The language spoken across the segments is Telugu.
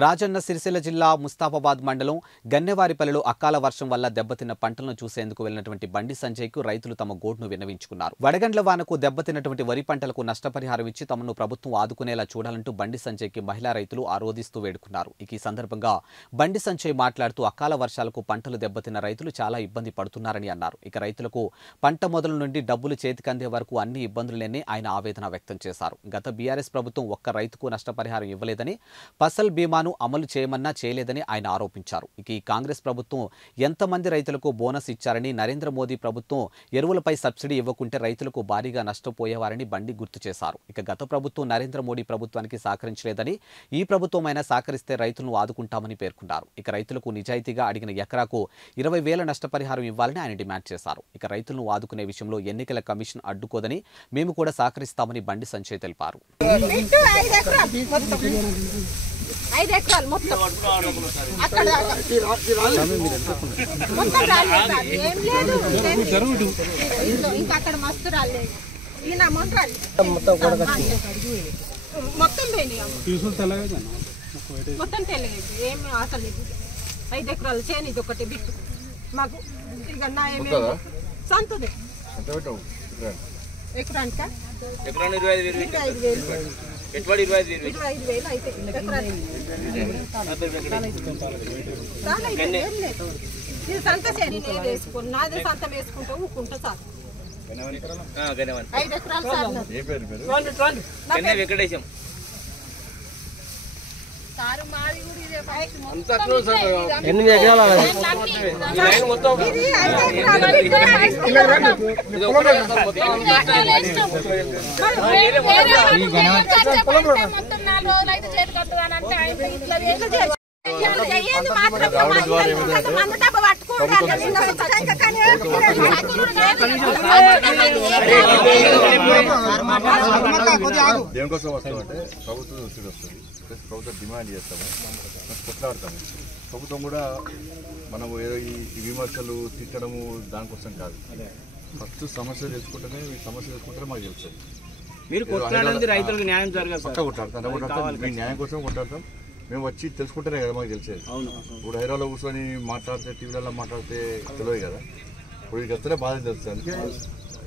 రాజన్న సిరిసిల్ల జిల్లా ముస్తాఫాబాద్ మండలం గన్నెవారిపల్లిలో అకాల వర్షం వల్ల దెబ్బతిన్న పంటలను చూసేందుకు వెళ్లినటువంటి బండి సంజయ్కు రైతులు తమ గోడును విన్నవించుకున్నారు. వడగండ్ల వానకు దెబ్బతిన్నటువంటి వరి పంటలకు నష్టపరిహారం ఇచ్చి తమను ప్రభుత్వం ఆదుకునేలా చూడాలంటూ బండి సంజయ్కి మహిళా రైతులు ఆరోదిస్తూ వేడుకున్నారు. ఈ సందర్భంగా బండి సంజయ్ మాట్లాడుతూ అకాల వర్షాలకు పంటలు దెబ్బతిన్న రైతులు చాలా ఇబ్బంది పడుతున్నారని అన్నారు. ఇక రైతులకు పంట మొదలు నుండి డబ్బులు చేతికందే వరకు అన్ని ఇబ్బందులేని ఆయన ఆవేదన వ్యక్తం చేశారు. గత బీఆర్ఎస్ ప్రభుత్వం ఒక్క రైతుకు నష్టపరిహారం ఇవ్వలేదని, ఫసల్ బీమాను అమలు చేయమన్నా చేయలేదని ఆయన ఆరోపించారు. ఇక ఈ కాంగ్రెస్ ప్రభుత్వం ఎంతమంది రైతులకు బోనస్ ఇచ్చారని, నరేంద్ర మోదీ ప్రభుత్వం ఎరువులపై సబ్సిడీ ఇవ్వకుంటే రైతులకు భారీగా నష్టపోయేవారని బండి గుర్తు చేశారు. ఇక గత ప్రభుత్వం నరేంద్ర మోడీ ప్రభుత్వానికి సహకరించలేదని, ఈ ప్రభుత్వమైనా సహకరిస్తే రైతులను ఆదుకుంటామని పేర్కొన్నారు. ఇక రైతులకు నిజాయితీగా అడిగిన ఎకరాకు 20,000 నష్టపరిహారం ఇవ్వాలని ఆయన డిమాండ్ చేశారు. ఇక రైతులను ఆదుకునే విషయంలో ఎన్నికల కమిషన్ అడ్డుకోదని, మేము కూడా సహకరిస్తామని బండి సంజయ్ తెలిపారు. 5 ఎకరాలు మొత్తం అక్కడ ఇంకా అక్కడ మస్తు రాలేదు. ఈయన అమౌంట్ రాలేదు, మొత్తం మొత్తం తెలియదు. ఏమి అసలు 5 ఎకరాలు చేయని ఇది ఒకటి బిట్టు మాకు. ఇక నా ఏమేమి సంతది ఎకరానికా 25,000 పెట్టుబడి 25,000 అయితే ఇది సంత సేని నేను వేసుకోను, నాదే సంత వేసుకుంటా ఊకుంటా సార్. 5 ఎకరాలు సార్ మాది కూడా ఇదే 8 ఎకరాలు దేనికోసం వస్తామంటే ప్రభుత్వం ఒత్తిడి వస్తుంది, ప్రభుత్వం డిమాండ్ చేస్తాము, కొట్లాడతాము. ప్రభుత్వం కూడా మనము ఏదో ఈ విమర్శలు తిట్టడము దానికోసం కాదు, ఫస్ట్ సమస్య తెలుసుకుంటేనే ఈ సమస్య తెలుసుకుంటే మాకు తెలుస్తుంది. మీరు కొట్లాడేది రైతులకు న్యాయం జరగాలి, పక్క కొట్లాడతాం, మీ న్యాయం కోసం కొట్లాడతాం. మేము వచ్చి తెలుసుకుంటేనే కదా మాకు తెలిసేది. ఇప్పుడు హైదరాబాద్లో కూర్చొని మాట్లాడితే, టీవీలలో మాట్లాడితే తెలియదు కదా. ఇప్పుడు ఇది వస్తేనే బాధ తెలుస్తుంది. అందుకే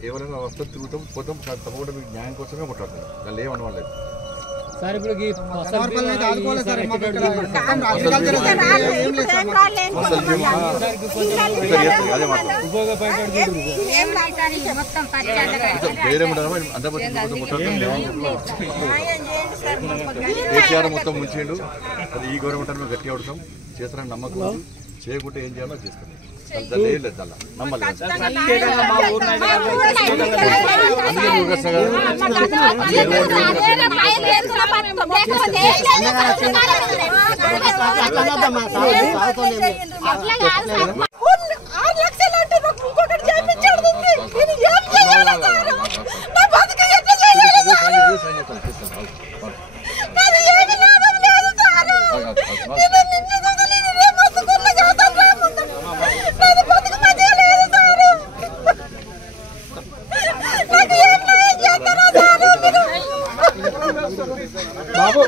ఎవరైనా వస్తే తిరుగుతాం, పోతాం, తప్పకుండా మీకు న్యాయం కోసమే కొట్లాడతాం. దాన్ని ఏమనలేదు సార్. ఇప్పుడు కేసీఆర్ మొత్తం ముంచిండు, అది ఈ గవర్నమెంట్ మేము గట్టిగా ఆడుతాం, చేస్తారని నమ్మకం. చేయకుంటే ఏం చేయాలో చేస్తాం, నమ్మలేదు.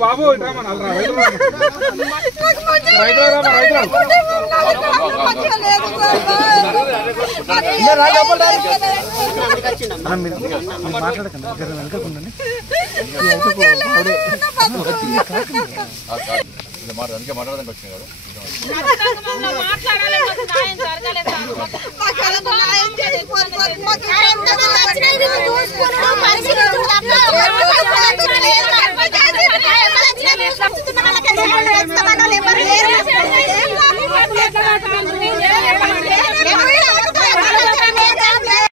బాబు అందుకే మాట్లాడడానికి వచ్చిన కదా. మాట్లాడాలి